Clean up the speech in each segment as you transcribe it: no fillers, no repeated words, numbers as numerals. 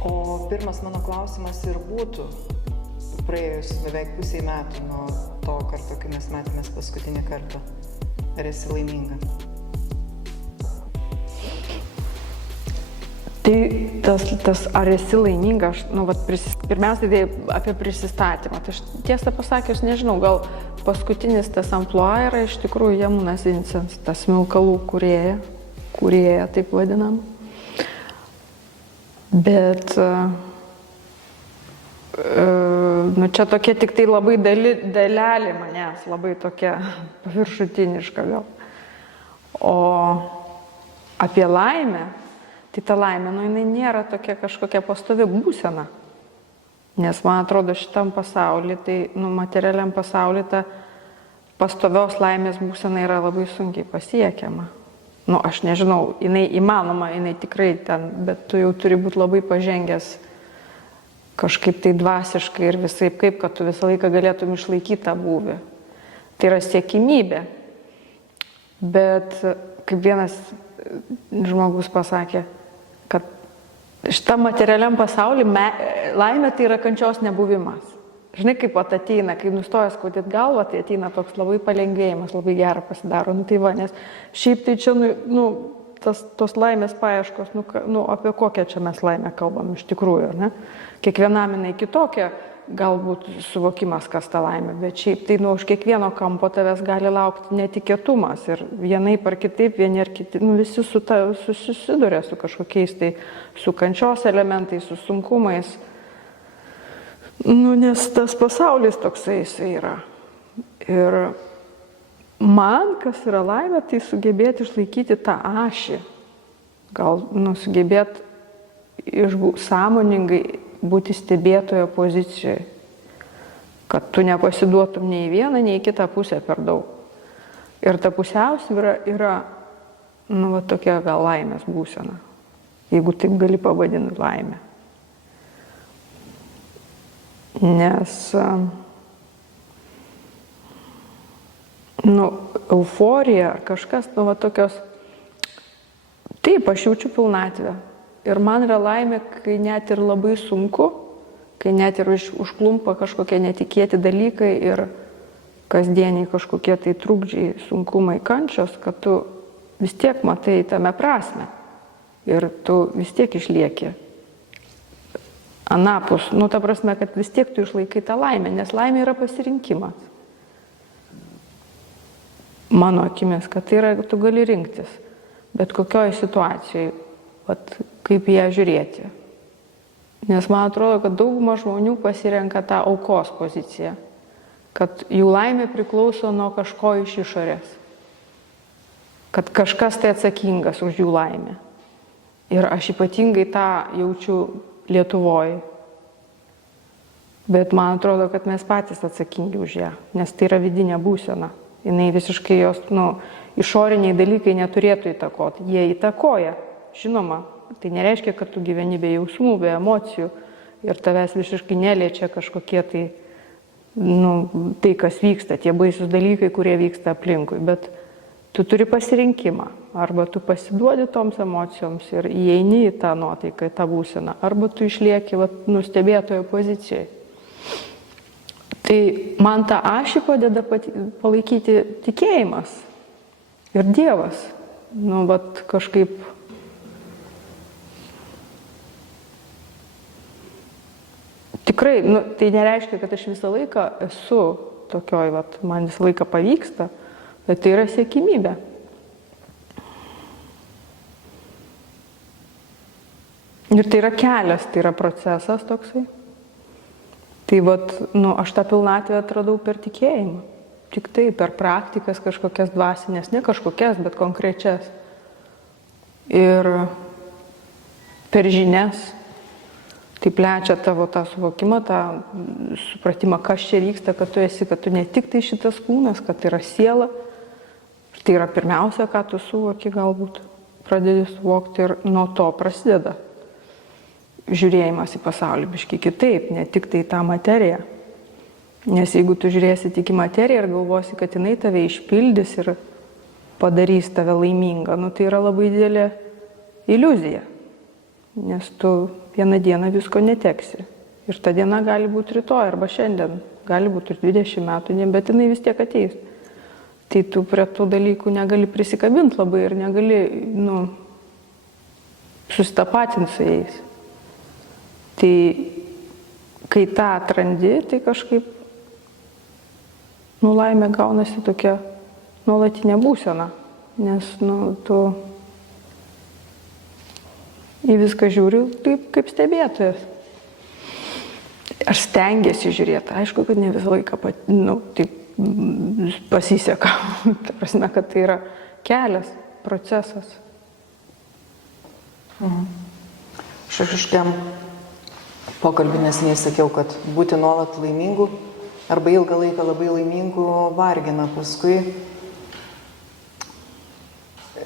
O pirmas mano klausimas ir būtų, praėjus beveik pusiai metų nuo to karto, kai mes matėmės paskutinį kartą. Ar esi laiminga? Tai tas ar esi laiminga, pirmiausia, tai apie prisistatymą. Tai aš tiesą pasakius, nežinau, gal paskutinis tas amplua yra iš tikrųjų Jamunas Vincents, tas smilkalų kūrėja, taip vadinam. Bet čia tokia tik tai labai dalelė manęs, labai tokia paviršutiniška gal. O apie laimę, tai ta laimė, jinai nėra tokia kažkokia pastovi būsena. Nes man atrodo šitam pasauly, tai materialiam pasauly ta pastovios laimės būsena yra labai sunkiai pasiekiama. Aš nežinau, jinai įmanoma, jinai tikrai ten, bet tu jau turi būti labai pažengęs kažkaip tai dvasiškai ir visaip kaip, kad tu visą laiką galėtum išlaikyti tą būvį. Tai yra siekimybė. Bet kaip vienas žmogus pasakė, kad šitam materialiam pasauly laimė tai yra kančios nebuvimas. Žinai, kaip ateina, kai nustoja skaudėti galvą, tai ateina toks labai palengvėjimas, labai gera pasidaro. Tai va, nes šiaip tai čia, tos laimės paieškos, apie kokią čia mes laimę kalbam iš tikrųjų, ne? Kiekvienam jinai kitokia, galbūt suvokimas, kas ta laimė, bet šiaip tai už kiekvieno kampo tavęs gali laukti netikėtumas ir vienaip ar kitaip, vieni ar kiti, visi susiduria su kažkokiais tai, su kančios elementais, su sunkumais. Nes tas pasaulis toksai jisai yra. Ir man, kas yra laimė, tai sugebėti išlaikyti tą ašį. Gal sugebėti sąmoningai būti stebėtojo pozicijoje. Kad tu nepasiduotum nei į vieną, nei į kitą pusę per daug. Ir ta pusiausvyra yra, tokia gal laimės būsena. Jeigu taip gali pavadinti laimę. Nes euforija ar kažkas, tokios, taip, aš jaučiu pilnatvę. Ir man yra laimė, kai net ir labai sunku, kai net ir užklumpa kažkokie netikėti dalykai ir kasdieniai kažkokie tai trukdžiai, sunkumai, kančios, kad tu vis tiek matai tame prasme. Ir tu vis tiek išlieki. Anapus, ta prasme, kad vis tiek tu išlaikai tą laimę, nes laimė yra pasirinkimas. Mano akimis, kad tai yra, tu gali rinktis, bet kokioje situacijoje, kaip ją žiūrėti. Nes man atrodo, kad dauguma žmonių pasirenka tą aukos poziciją, kad jų laimė priklauso nuo kažko iš išorės, kad kažkas tai atsakingas už jų laimę. Ir aš ypatingai tą jaučiu Lietuvoje. Bet man atrodo, kad mes patys atsakingi už ją, nes tai yra vidinė būsena. Jinai visiškai jos, išoriniai dalykai neturėtų įtakoti. Jie įtakoja, žinoma. Tai nereiškia, kad tu gyveni be jausmų, be emocijų ir tavęs visiškai neliečia kažkokie tai, tai kas vyksta, tie baisūs dalykai, kurie vyksta aplinkui. Bet tu turi pasirinkimą. Arba tu pasiduodi toms emocijoms ir įeini į tą nuotaiką, į tą būseną, arba tu išlieki stebėtojo pozicijoje. Tai man tą ašį padeda palaikyti tikėjimas ir Dievas. Kažkaip. Tikrai, tai nereiškia, kad aš visą laiką esu tokioj, man visą laiką pavyksta, bet tai yra siekimybė. Ir tai yra kelias, tai yra procesas toksai. Tai aš tą pilnatvę atradau per tikėjimą. Tik tai per praktikas kažkokias dvasinės, ne kažkokias, bet konkrečias. Ir per žinias. Tai plečia tavo tą suvokimą, tą supratimą, kas čia vyksta, kad tu esi, kad tu ne tik tai šitas kūnas, kad tai yra siela. Ir tai yra pirmiausia, ką tu suvoki galbūt. Pradedi suvokti ir nuo to prasideda žiūrėjimas į pasaulį biškai kitaip, ne tik tai tą materiją. Nes jeigu tu žiūrėsi tik į materiją ir galvosi, kad jinai tave išpildys ir padarys tave laimingą, tai yra labai didelė iliuzija. nes tu vieną dieną visko neteksi. Ir ta diena gali būti rytoj arba šiandien, gali būti ir 20 metų, bet jinai vis tiek ateis. Tai tu prie tų dalykų negali prisikabinti labai ir negali, susitapatinti su jais. Tai kai tą atrandi, tai kažkaip, laimė gaunasi tokia nuolatinė būsena, nes, tu į viską žiūri taip, kaip stebėtojas. Aš stengiuosi žiūrėti, aišku, kad ne visą laiką taip pasiseka. Tai prasme, kad tai yra kelias, procesas. Aš kažkiam pokalbį neseniai sakiau, kad būti nuolat laimingu arba ilgą laiką labai laimingu vargina. Paskui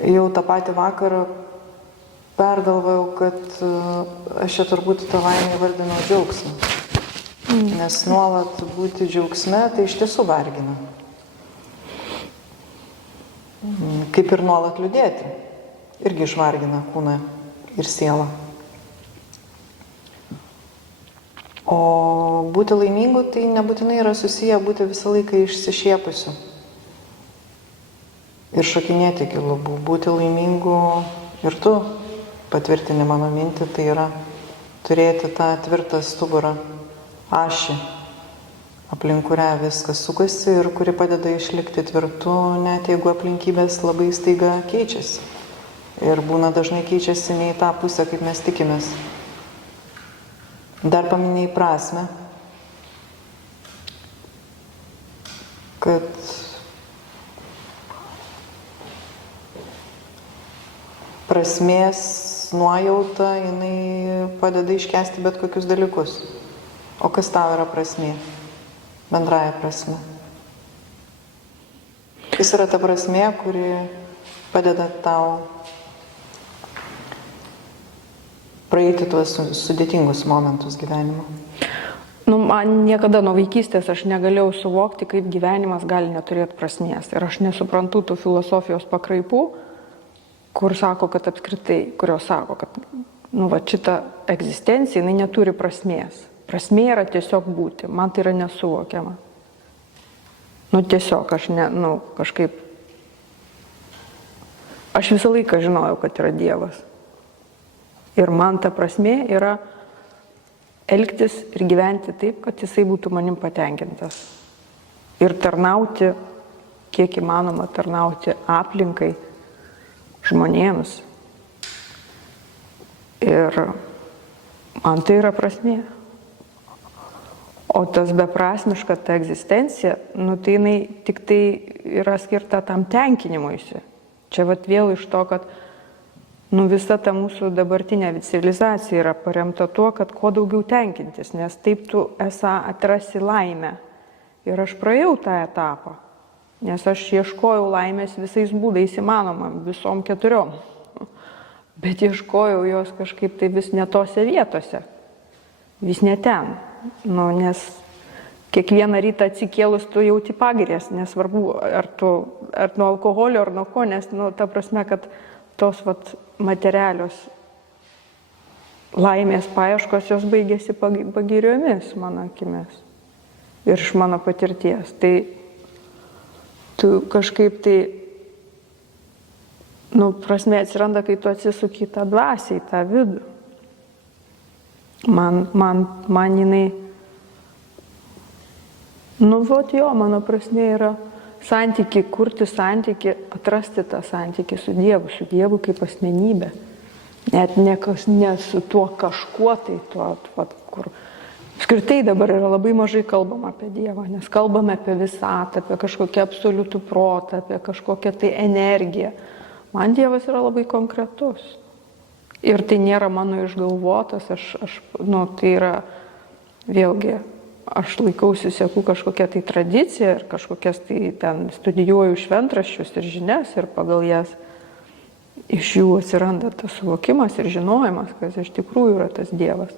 jau tą patį vakarą pergalvojau, kad aš čia turbūt tą laimę įvardinau džiaugsmą. Nes nuolat būti džiaugsme, tai iš tiesų vargina. Kaip ir nuolat liūdėti. Irgi išvargina kūną ir sielą. O būti laimingu, tai nebūtinai yra susiję būti visą laiką išsišiepusiu. Ir šokinėti iki lubų. Būti laimingu ir tu patvirtini mano mintį, tai yra turėti tą tvirtą stuburą, ašį, aplink kurią viskas sukasi ir kuri padeda išlikti tvirtu, net jeigu aplinkybės labai staiga keičiasi. Ir būna dažnai keičiasi ne į tą pusę, kaip mes tikimės. Dar paminėjai prasmę, kad prasmės nuojauta, jinai padeda iškęsti bet kokius dalykus. O kas tau yra prasmė? Bendraja prasme. Kas yra ta prasmė, kuri padeda tau praeiti tuos sudėtingus momentus gyvenimo? Man niekada nuo vaikystės aš negalėjau suvokti, kaip gyvenimas gali neturėti prasmės. Ir aš nesuprantu tų filosofijos pakraipų, kurios sako, kad šita egzistencija, jinai neturi prasmės. Prasmė yra tiesiog būti. Man tai yra nesuvokiama. Tiesiog kažkaip. Aš visą laiką žinojau, kad yra Dievas. Ir man ta prasmė yra elgtis ir gyventi taip, kad jisai būtų manim patenkintas. Ir tarnauti, kiek įmanoma tarnauti aplinkai, žmonėms. Ir man tai yra prasmė. O tas beprasmiška ta egzistencija, tai jinai tik tai yra skirta tam tenkinimuisi. Čia vėl iš to, kad visa ta mūsų dabartinė civilizacija yra paremta tuo, kad kuo daugiau tenkintis, nes taip tu atrasi laimę. Ir aš praėjau tą etapą, nes aš ieškojau laimės visais būdais įmanomam, visom 4. Bet ieškojau jos kažkaip tai vis ne tose vietose, vis ne ten. Nes kiekvieną rytą atsikėlus tu jauti pagirias, nesvarbu ar nuo alkoholio, ar nuo ko, nes ta prasme, kad tos materialios laimės paieškos jos baigėsi pagiriomis, mano akimis. Ir iš mano patirties. Tai tu kažkaip tai, prasme atsiranda, kai tu atsisuki tą dvasią, į tą vidų. Man jinai, mano prasmė yra santyki, kurti santyki, atrasti tą santyki su Dievu kaip asmenybė. Net ne su tuo kažkuo, tai kur apskritai dabar yra labai mažai kalbama apie Dievą, nes kalbame apie visatą, apie kažkokią absoliutų protą, apie kažkokią tai energiją. Man Dievas yra labai konkretus. Ir tai nėra mano išgalvotas, tai yra, vėlgi, aš laikausi, seku kažkokią tai tradiciją ir kažkokias tai ten studijuoju šventraščius ir žinias ir pagal jas iš jų atsiranda tas suvokimas ir žinojimas, kas iš tikrųjų yra tas Dievas.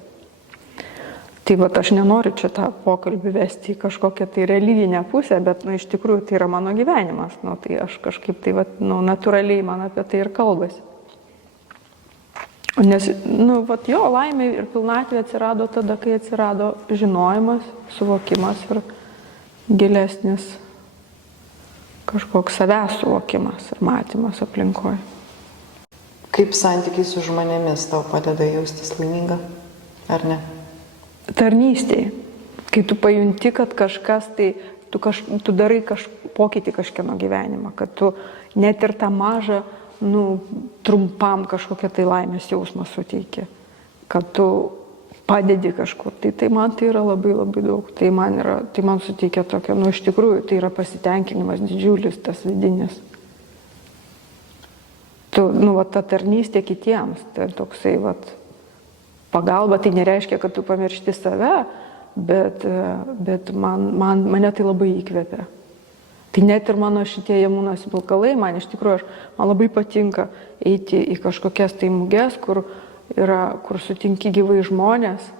Tai aš nenoriu čia tą pokalbį vesti į kažkokią tai religinę pusę, bet iš tikrųjų tai yra mano gyvenimas. Tai aš kažkaip tai natūraliai man apie tai ir kalbasi. Nes, nu, vat jo, laimė ir pilnatvė atsirado tada, kai atsirado žinojimas, suvokimas ir gilesnis kažkoks savęs suvokimas ir matymas aplinkoje. Kaip santykiai su žmonėmis tau padeda jaustis laiminga, ar ne? Tarnystėje, kai tu pajunti, kad kažkas tai, tu darai pokytį kažkieno gyvenimą, kad tu net ir tą mažą, trumpam kažkokią tai laimės jausmą suteiki, kad tu padedi kažkur, tai man tai yra labai labai daug, tai man suteikia tokio, iš tikrųjų, tai yra pasitenkinimas didžiulis, tas vidinis. Ta tarnystė kitiems, tai toksai, pagalba, tai nereiškia, kad tu pamiršti save, bet mane tai labai įkvepia. Tai net ir mano šitie Jamunos Smilkalai, man iš tikrųjų, man labai patinka eiti į kažkokias tai muges, kur sutinki gyvai žmonės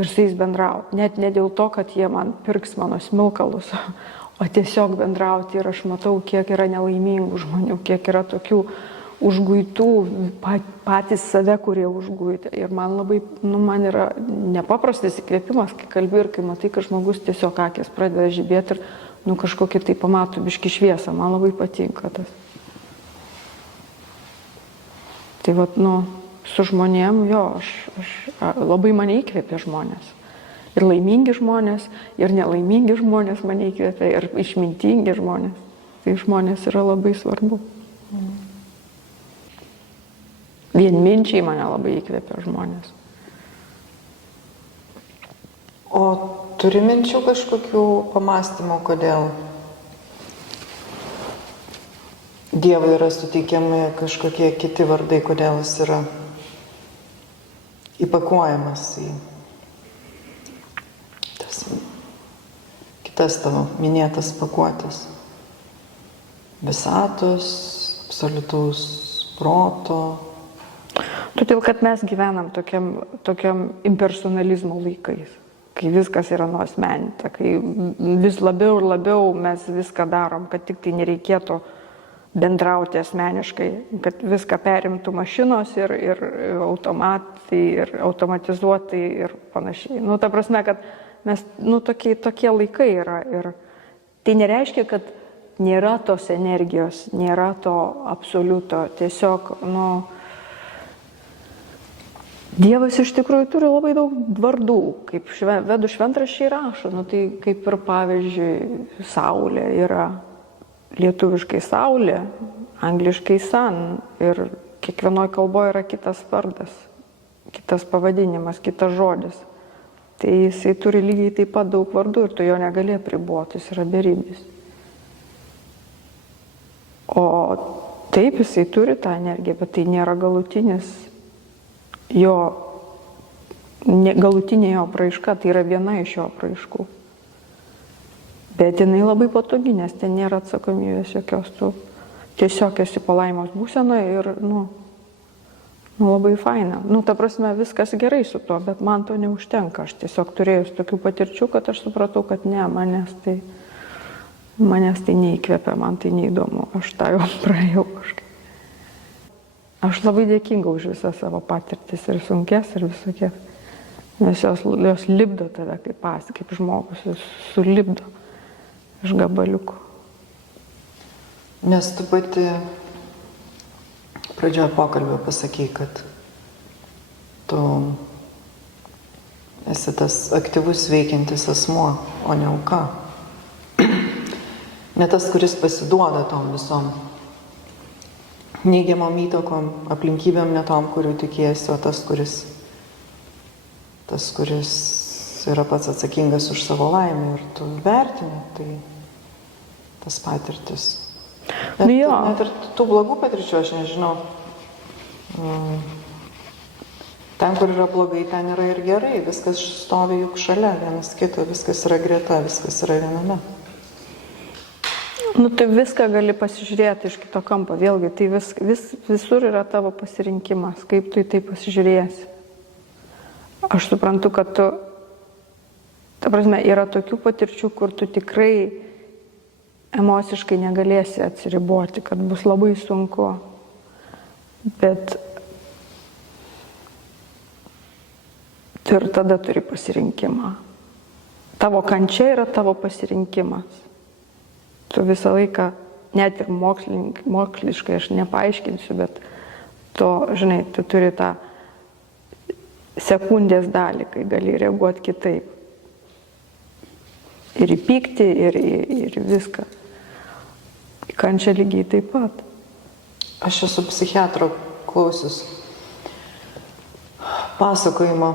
ir su jais bendrauti. Net ne dėl to, kad jie man pirks mano smilkalus, o tiesiog bendrauti ir aš matau, kiek yra nelaimingų žmonių, kiek yra tokių užguitų, patys save, kurie užguitė. Ir man labai, man yra nepaprastas įkvėpimas, kai kalbi ir kai matai, kad žmogus tiesiog akis pradeda žibėti ir kažkokį tai pamatų biškį šviesą. Man labai patinka tas. Tai su žmonėm, aš labai mane įkvėpia žmonės. Ir laimingi žmonės, ir nelaimingi žmonės mane įkvėpia, ir išmintingi žmonės. Tai žmonės yra labai svarbu. Vienminčiai mane labai įkvėpia žmonės. O turi minčių kažkokių pamastymų, kodėl Dievui yra suteikiami kažkokie kiti vardai, kodėl jis yra įpakuojamas į tas kitas tavo minėtas pakuotes. Visatos, absoliutaus proto. Todėl, kad mes gyvenam tokiam impersonalizmo laikais, kai viskas yra nuasmeninta, kai vis labiau ir labiau mes viską darom, kad tik tai nereikėtų bendrauti asmeniškai, kad viską perimtų mašinos ir automatai, ir automatizuotai ir panašiai. Ta prasme, kad mes, tokie laikai yra. Ir tai nereiškia, kad nėra tos energijos, nėra to absoliuto. Tiesiog, Dievas iš tikrųjų turi labai daug vardų, kaip vedų šventraščiai rašo, tai kaip ir pavyzdžiui Saulė yra lietuviškai Saulė, angliškai Sun ir kiekvienoje kalboje yra kitas vardas, kitas pavadinimas, kitas žodis. Tai jisai turi lygiai taip pat daug vardų ir tu jo negali apriboti, jis yra beribis. O taip jisai turi tą energiją, bet tai nėra galutinis galutinė jo apraiška, tai yra viena iš jo apraiškų. Bet jinai labai patogi, nes ten nėra atsakomybės jokios, tu tiesiog esi palaimos būsenoje ir, labai faina. Ta prasme, viskas gerai su tuo, bet man to neužtenka. Aš tiesiog turėjus tokių patirčių, kad aš supratau, kad ne, manęs tai neįkvepia, man tai neįdomu, aš tą jau praėjau kažkaip. Aš labai dėkinga už visą savo patirtis ir sunkės ir visokies, nes jos lipdo tave kaip žmogus, jos sulipdo iš gabaliukų. Nes tu pati pradžioje pokalbio pasakei, kad tu esi tas aktyvus veikiantis asmuo, o ne auka. Ne tas, kuris pasiduoda tom visom neigiamom įtakom, aplinkybėm ne tom, kurių tikėsi, o tas, kuris yra pats atsakingas už savo laimę ir tu vertini, tai tas patirtis. Net ir tų blogų patirčių, aš nežinau. Ten, kur yra blogai, ten yra ir gerai, viskas stovi juk šalia, vienas kito, viskas yra greta, viskas yra viename. Tai viską gali pasižiūrėti iš kito kampo. Vėlgi, tai visur yra tavo pasirinkimas, kaip tu į tai pasižiūrėsi. Aš suprantu, kad yra tokių patirčių, kur tu tikrai emociškai negalėsi atsiriboti, kad bus labai sunku. Bet Tu ir tada turi pasirinkimą. Tavo kančia yra tavo pasirinkimas. Tu visą laiką, net ir moksliškai aš nepaaiškinsiu, bet to, žinai, tu turi tą sekundės dalį, kai gali reaguoti kitaip. Ir į pyktį, ir viską. Į kančią lygiai taip pat. Aš esu psichiatro klausius pasakojimo,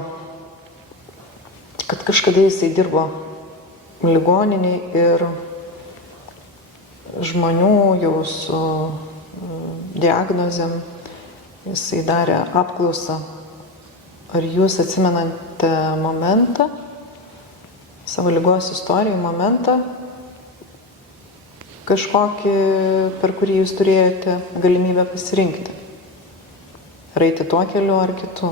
kad kažkada jisai dirbo ligoniniai ir žmonių jau su diagnozėm jisai darė apklausą. Ar jūs atsimenate momentą, savo ligos istorijų momentą, kažkokį, per kurį jūs turėjote galimybę pasirinkti? Ar eiti tuo keliu ar kitu?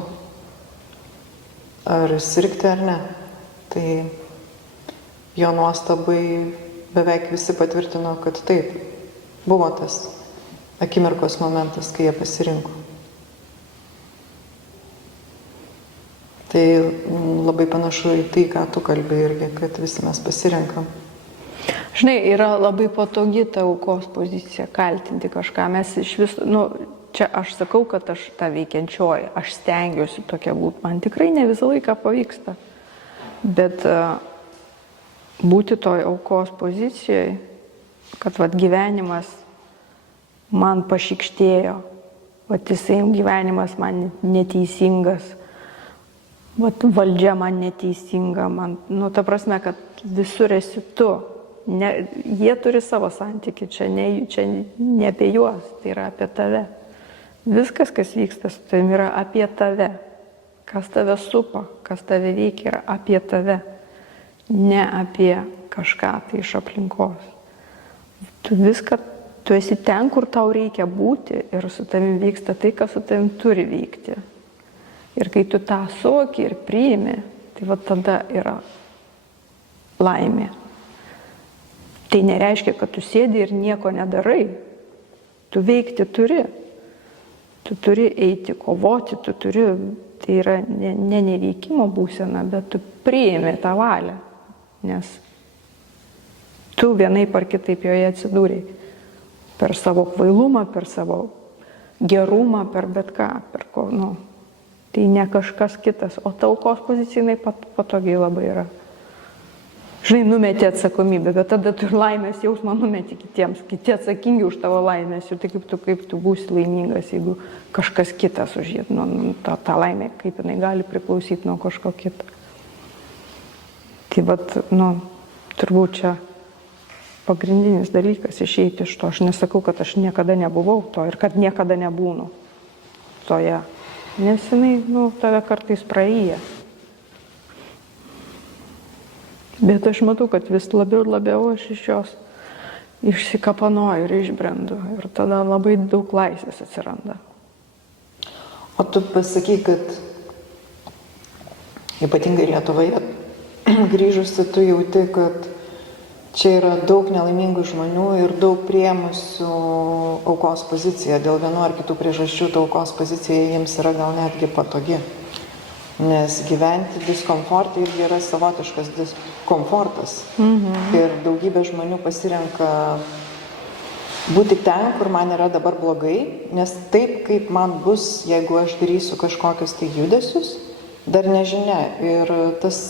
Ar sirgti ar ne? Tai jo nuostabai beveik visi patvirtino, kad taip, buvo tas akimirkos momentas, kai jie pasirinko. Tai labai panašu į tai, ką tu kalbi irgi, kad visi mes pasirenkam. Žinai, yra labai patogi ta aukos pozicija kaltinti kažką. Mes iš vis, čia aš sakau, kad aš ta veikiančioji, aš stengiuosi tokia būti. Man tikrai ne visą laiką pavyksta. Bet būti toj aukos pozicijoje, kad gyvenimas man pašykštėjo, jisai gyvenimas man neteisingas, valdžia man neteisinga, ta prasme, kad visur esi tu. Jie turi savo santykį, čia ne apie juos, tai yra apie tave. Viskas, kas vyksta su tavim, yra apie tave. Kas tave supa, kas tave veikia, yra apie tave. Ne apie kažką tai iš aplinkos. Tu esi ten, kur tau reikia būti ir su tavim vyksta tai, kas su tavim turi vykti. Ir kai tu tą suvoki ir priimi, tai tada yra laimė. Tai nereiškia, kad tu sėdi ir nieko nedarai. Tu veikti turi. Tu turi eiti, kovoti, tai yra ne neveikimo būsena, bet tu priimi tą valią. Nes tu vienaip ar kitaip joje atsidūrei. Per savo kvailumą, per savo gerumą, per bet ką, per ko, Tai ne kažkas kitas, o ta aukos pozicija jinai patogiai labai yra. Žinai, numeti atsakomybę, bet tada tu ir laimės jausmą numeti kitiems. Kiti atsakingi už tavo laimės ir tai kaip tu būsi laimingas, jeigu kažkas kitas už jį, tą laimę, kaip jinai gali priklausyti nuo kažko kito. Tai turbūt čia pagrindinis dalykas išeiti iš to. Aš nesakau, kad aš niekada nebuvau to ir kad niekada nebūnu toje. Nes jinai, tave kartais praryja. Bet aš matau, kad vis labiau ir labiau aš iš jos išsikapanoju ir išbrendu. Ir tada labai daug laisvės atsiranda. O tu pasakai, kad ypatingai Lietuvoje grįžusi, tu jauti, kad čia yra daug nelaimingų žmonių ir daug priėmusių aukos poziciją. Dėl vienų ar kitų priežasčių ta aukos pozicija jiems yra gal netgi patogi. Nes gyventi diskomfortą irgi yra savotiškas diskomfortas. Ir daugybė žmonių pasirenka būti ten, kur man yra dabar blogai, nes taip, kaip man bus, jeigu aš darysiu kažkokius tai judesius, dar nežinia. Ir tas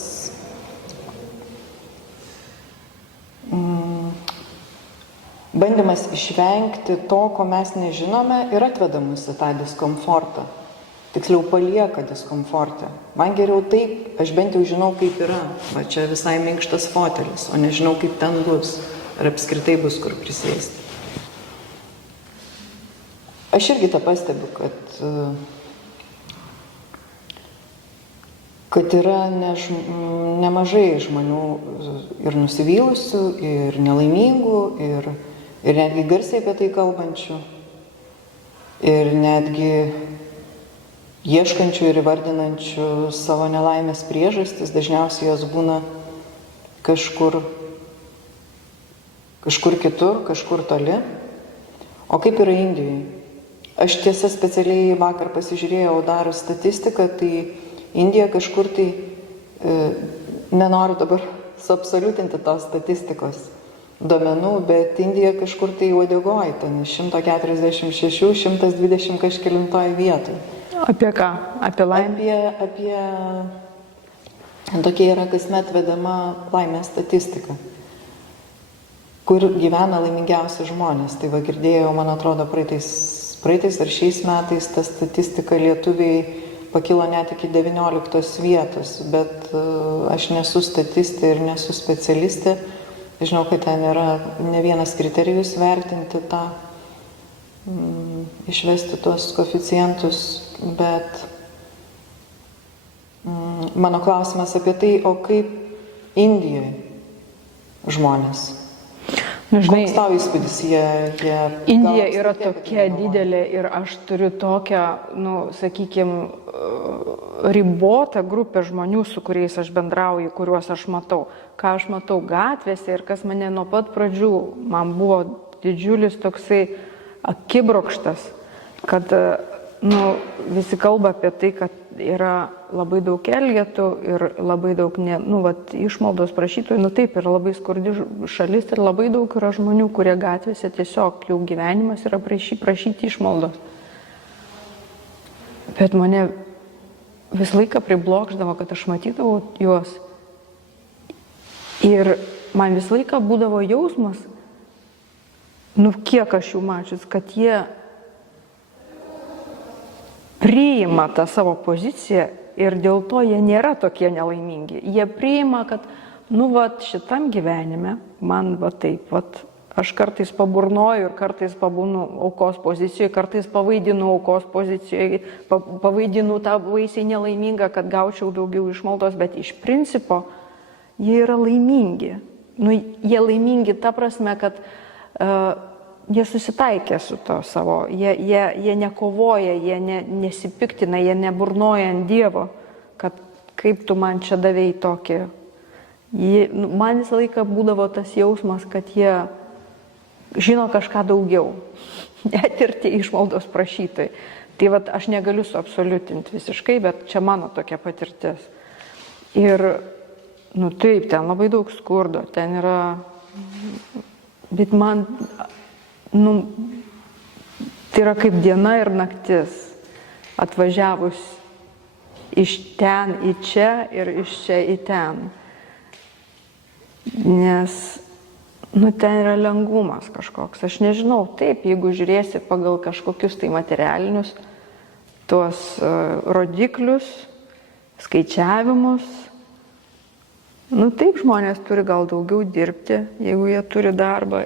bandymas išvengti to, ko mes nežinome, ir atveda mus į tą diskomfortą. Tiksliau palieka diskomfortą. Man geriau taip, aš bent jau žinau, kaip yra. Va čia visai minkštas fotelis, o nežinau, kaip ten bus. Ar apskritai bus kur prisėsti. Aš irgi tą pastebiu, kad yra nemažai žmonių ir nusivylusių, ir nelaimingų, ir netgi garsiai apie tai kalbančių, ir netgi ieškančių ir įvardinančių savo nelaimės priežastis. Dažniausiai jos būna kažkur kitur, kažkur toli. O kaip yra Indijoje? Aš tiesa specialiai vakar pasižiūrėjau dar statistiką, tai Indija kažkur tai, nenoriu dabar suabsoliutinti tos statistikos duomenų, bet Indija kažkur tai uodegoj, ten 146, 120 kažkelintoj vietoj. Apie ką? Apie laimę? Tokia yra kasmet vedama laimės statistika, kur gyvena laimingiausi žmonės. Tai va girdėjau, man atrodo, praeitais ar šiais metais ta statistika lietuviai pakilo net iki 19 vietos, bet aš nesu statistė ir nesu specialistė. Žinau, kad ten yra ne vienas kriterijus vertinti tą, išvesti tuos koeficientus, bet mano klausimas apie tai, o kaip Indijoje žmonės? Žinai, koks tavo įspūdis? Indija yra tokia didelė ir aš turiu tokią, sakykime, ribotą grupę žmonių, su kuriais aš bendrauju, kuriuos aš matau. Ką aš matau gatvėse ir kas mane nuo pat pradžių, man buvo didžiulis toksai akibrokštas, kad visi kalba apie tai, kad yra labai daug elgetų ir labai daug išmaldos prašytojų. Taip, yra labai skurdi šalis ir labai daug yra žmonių, kurie gatvėse tiesiog jų gyvenimas yra prašyti išmaldos. Bet mane visą laiką priblokšdavo, kad aš matydavau juos. Ir man visą laiką būdavo jausmas, kiek aš jų mačius, kad jie priima tą savo poziciją ir dėl to jie nėra tokie nelaimingi. Jie priima, kad, šitam gyvenime man taip, aš kartais paburnoju ir kartais pabūnu aukos pozicijoje, kartais pavaidinu aukos pozicijoje, pavaidinu tą baisiai nelaimingą, kad gaučiau daugiau išmaldos, bet iš principo jie yra laimingi. Jie laimingi ta prasme, kad jie susitaikė su to savo, jie nekovoja, jie nesipiktina, jie neburnoja ant Dievo, kad kaip tu man čia davėjai tokį. Man visą laiką būdavo tas jausmas, kad jie žino kažką daugiau, net ir tie išmaldos prašytojai. Tai aš negaliu suabsoliutinti visiškai, bet čia mano tokia patirtis. Ir, taip, ten labai daug skurdo, ten yra, bet man, tai yra kaip diena ir naktis, atvažiavus iš ten į čia ir iš čia į ten. Nes, ten yra lengvumas kažkoks. Aš nežinau, taip, jeigu žiūrėsi pagal kažkokius tai materialinius, tuos rodiklius, skaičiavimus, taip, žmonės turi gal daugiau dirbti, jeigu jie turi darbą.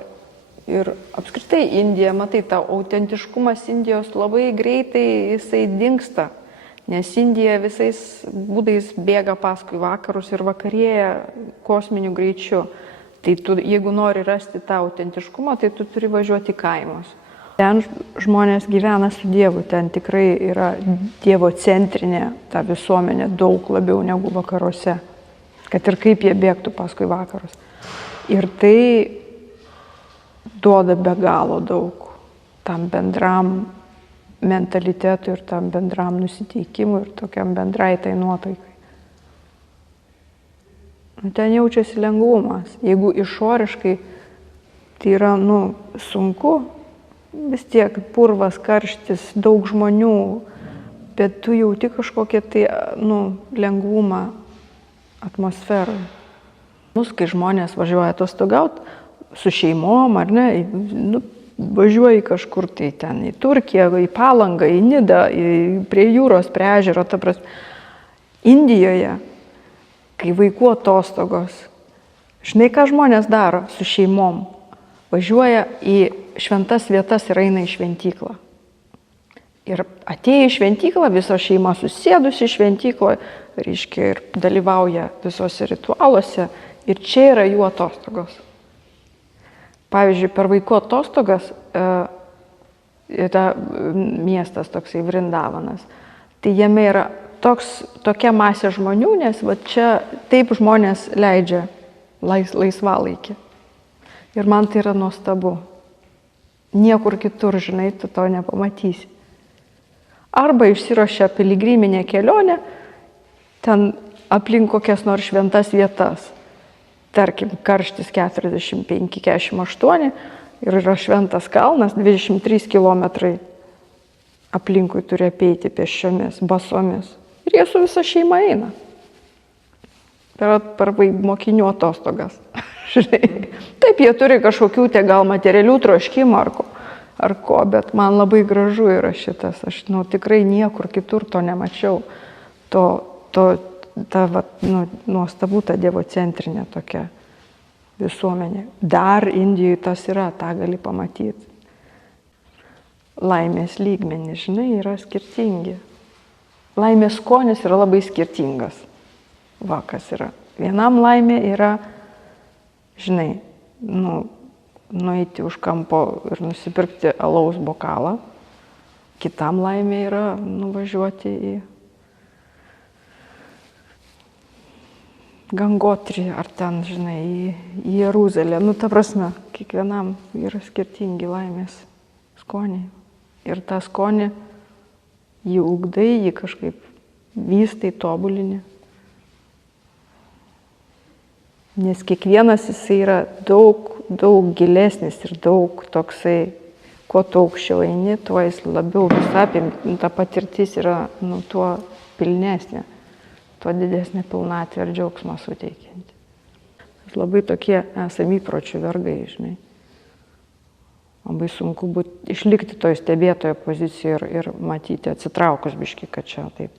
Ir apskritai Indija, matai, ta autentiškumas Indijos labai greitai jisai dingsta, nes Indija visais būdais bėga paskui vakarus ir vakarėja kosminiu greičiu. Tai tu, jeigu nori rasti tą autentiškumą, tai tu turi važiuoti į kaimus. Ten žmonės gyvena su Dievu, ten tikrai yra Dievo centrinė ta visuomenė daug labiau negu vakaruose, kad ir kaip jie bėgtų paskui vakarus. Ir tai duoda be galo daug tam bendram mentalitetui ir tam bendram nusiteikimui ir tokiam bendrai tai nuotaikai. Ten jaučiasi lengvumas. Jeigu išoriškai tai yra, sunku, vis tiek purvas, karštis, daug žmonių, bet tu jauti kažkokią tai, lengvumą atmosferą. Kai žmonės važiuoja atostogauti, su šeimom, ar ne, važiuoji kažkur tai ten į Turkiją, į Palangą, į Nidą, prie jūros, prie ežero, ta prasme. Indijoje, kai vaikų atostogos, žinai, ką žmonės daro su šeimom? Važiuoja į šventas vietas ir eina į šventyklą. Ir atėję į šventyklą, visa šeima susėdusi šventykloje, reiškia, ir dalyvauja visose ritualuose, ir čia yra jų atostogos. Pavyzdžiui, per vaikų atostogas yra miestas toksai Vrindavanas. Tai jame yra tokia masė žmonių, nes čia taip žmonės leidžia laisvalaikį. Ir man tai yra nuostabu. Niekur kitur, žinai, tu to nepamatysi. Arba išsiruošia piligriminę kelionę ten aplink kokias nors šventas vietas. Tarkim, karštis 45-48 ir yra šventas kalnas, 23 km aplinkui turi apeiti pėsčiomis, basomis. Ir jie su visa šeima eina. Per mokinių atostogas. Taip, jie turi kažkokių gal materialių troškimų ar ko, bet man labai gražu yra šitas. Aš tikrai niekur kitur to nemačiau. Nuostabu ta dievocentrinė tokia visuomenė. Dar Indijoje tas yra, tą gali pamatyti. Laimės lygmenys, žinai, yra skirtingi. Laimės skonis yra labai skirtingas. Va, kas yra. Vienam laimė yra, žinai, nueiti už kampo ir nusipirkti alaus bokalą. Kitam laimė yra nuvažiuoti į Gangotrį ar ten, žinai, į Jeruzalę. Ta prasme, kiekvienam yra skirtingi laimės skoniai. Ir tą skonį jį ugdai, jį kažkaip vystai, tobulini. Nes kiekvienas jisai yra daug gilesnis ir daug toksai, kuo tu aukščiau eini, tuo jis labiau visapim, ta patirtis yra tuo pilnesnė, tuo didesnė pilnatvė ir džiaugsmą suteikianti. Labai tokie esame įpročių vergai, žinai. Labai sunku išlikti toj stebėtojo pozicijoje ir matyti atsitraukus biškį, kad čia taip,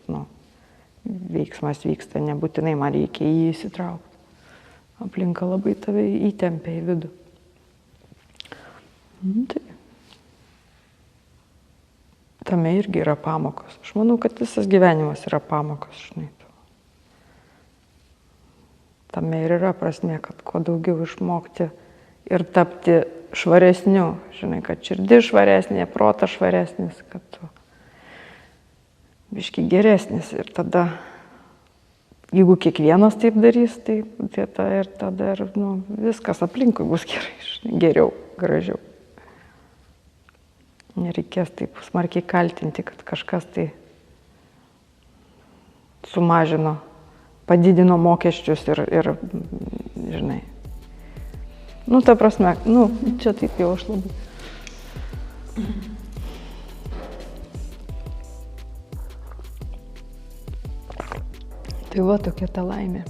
veiksmas vyksta, nebūtinai man reikia į jį įsitraukti. Aplinka labai tave įtempia į vidų. Tai. Tame irgi yra pamokos. Aš manau, kad visas gyvenimas yra pamokos, žinai. Tame ir yra prasmė, kad kuo daugiau išmokti ir tapti švaresniu, žinai, kad širdis švaresnė, protas švaresnis, kad tu biški geresnis. Ir tada, jeigu kiekvienas taip darys, tai tada viskas aplinkui bus gerai, žinai, geriau, gražiau. Nereikės taip smarkiai kaltinti, kad kažkas tai sumažino, padidino mokesčius ir žinai. Ta prasme, čia taip jau aš labai. Tai va tokia ta laimė.